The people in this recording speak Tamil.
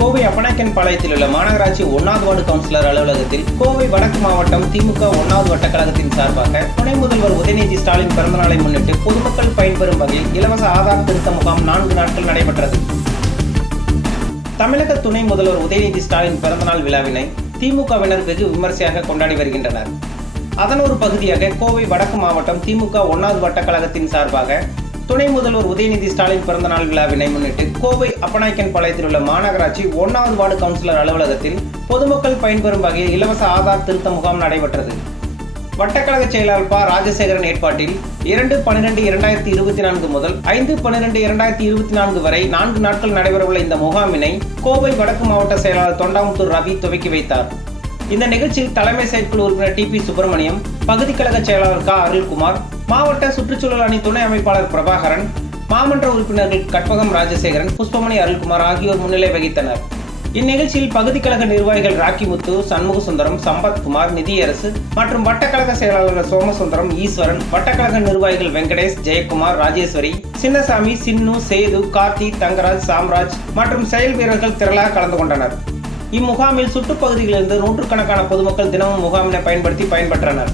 கோவை அப்பனாக்கன் பாளையத்தில் உள்ள மாநகராட்சி ஒன்னாவது வார்டு கவுன்சிலர் அலுவலகத்தில் கோவை வடக்கு மாவட்டம் திமுக ஒன்னாவது வட்ட கழகத்தின் சார்பாக துணை முதல்வர் உதயநிதி ஸ்டாலின் பிறந்தநாளை முன்னிட்டு பொதுமக்கள் பயன்பெறும் வகையில் இலவச ஆதார் திருத்த முகாம் நான்கு நாட்கள் நடைபெற்றது. தமிழக துணை முதல்வர் உதயநிதி ஸ்டாலின் பிறந்தநாள் விழாவினை திமுகவினர் வெகு விமர்சையாக கொண்டாடி வருகின்றனர். அதன் ஒரு பகுதியாக கோவை வடக்கு மாவட்டம் திமுக ஒன்னாவது வட்ட கழகத்தின் சார்பாக துணை முதல்வர் உதயநிதி ஸ்டாலின் பிறந்தநாள் விழாவினை முன்னிட்டு கோவை அப்பநாயக்கன் பாளையத்தில் உள்ள மாநகராட்சி ஒன்னாவது வார்டு கவுன்சிலர் அலுவலகத்தில் பொதுமக்கள் பயன்பெறும் வகையில் இலவச ஆதார் திருத்த முகாம் நடைபெற்றது. வட்டக்கழக செயலாளர் ப. ராஜசேகரன் ஏற்பாட்டில் இரண்டு பன்னிரெண்டு இரண்டாயிரத்தி இருபத்தி நான்கு முதல் ஐந்து பன்னிரெண்டு இரண்டாயிரத்தி இருபத்தி நான்கு வரை நான்கு நாட்கள் நடைபெறவுள்ள இந்த முகாமினை கோவை வடக்கு மாவட்ட செயலாளர் தொண்டாமுத்தூர் ரவி துவக்கி வைத்தார். இந்த நிகழ்ச்சியில் தலைமை செயற்குழு உறுப்பினர் டி. பி. சுப்பிரமணியம் பகுதி கழக செயலாளர் க. அருள்குமார் மாவட்ட சுற்றுச்சூழல் அணி துணை அமைப்பாளர் பிரபாகரன் மாமன்ற உறுப்பினர்கள் கற்பகம் ராஜசேகரன் புஷ்பமணி அருள்குமார் ஆகியோர் முன்னிலை வகித்தனர். இந்நிகழ்ச்சியில் பகுதி கழக நிர்வாகிகள் ராக்கிமுத்து சண்முக சுந்தரம் சம்பத்குமார் நிதியரசு மற்றும் வட்டக்கழக செயலாளர்கள் சோமசுந்தரம் ஈஸ்வரன் வட்டக்கழக நிர்வாகிகள் வெங்கடேஷ் ஜெயக்குமார் ராஜேஸ்வரி சின்னசாமி சின்னு சேது கார்த்தி தங்கராஜ் சாம்ராஜ் மற்றும் செயல் வீரர்கள் திரளாக கலந்து கொண்டனர். இம்முகாமில் சுற்றுப்பகுதிகளிலிருந்து நூற்றுக்கணக்கான பொதுமக்கள் தினமும் முகாமினை பயன்படுத்தி பயன்பெற்றனர்.